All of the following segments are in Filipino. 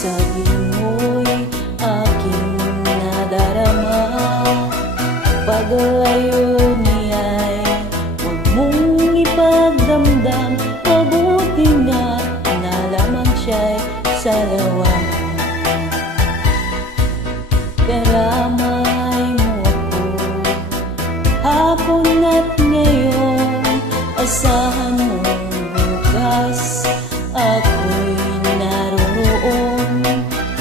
sabihin mo'y aking nadarama. Paglayo niya'y huwag mong ipagdamdam, mabuti nga na lamang siya'y salawa. Karamay mo ako hapon at ngayon, asahan mo bukas ako'y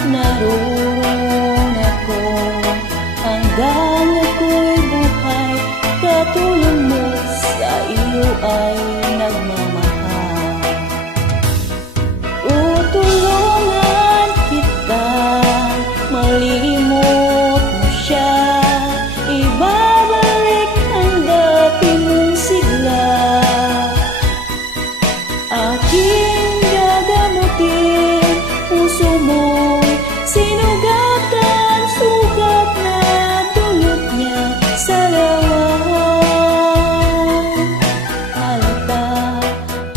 naroon ako hanggang ako'y buhay, katulad mo sa iyo ay nagmamahal. Tutulungan kita, malimot mo siya, ibabalik ang dati mong sigla. Aking gagamutin puso mo'y sinugatan, sugat na dulot niya sa lawan. Halata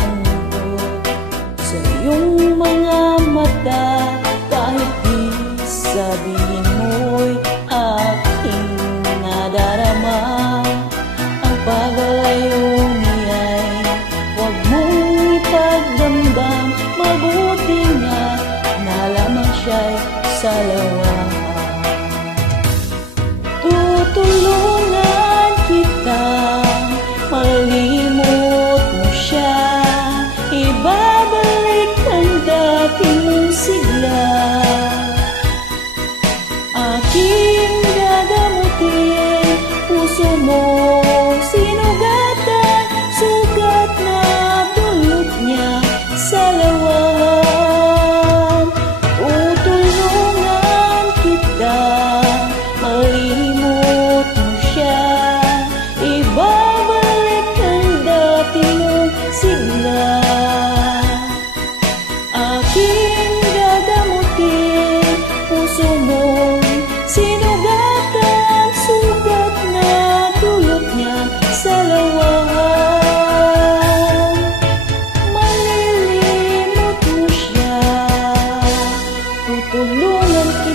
ang lungkot sa iyong mga mata, kahit di sabihin mo'y aking nadarama. Ang paglayo niya'y huwag mong ipagdamdam, mabuti nga na lamang siya'y salawa. Tutulungan kita, malimot mo siya, ibabalik ang dati mong sigla. Aking gagamutin puso mo, sinugatan, sugat na dulot niya sa lawan. Tutulungan kita, malimot mo siya, ibabalik ang dati mong sigla. Aking gagamutin puso mo, sinugatan, sugat na dulot niya sa lawan. Malilimot mo siya, tutulungan kita.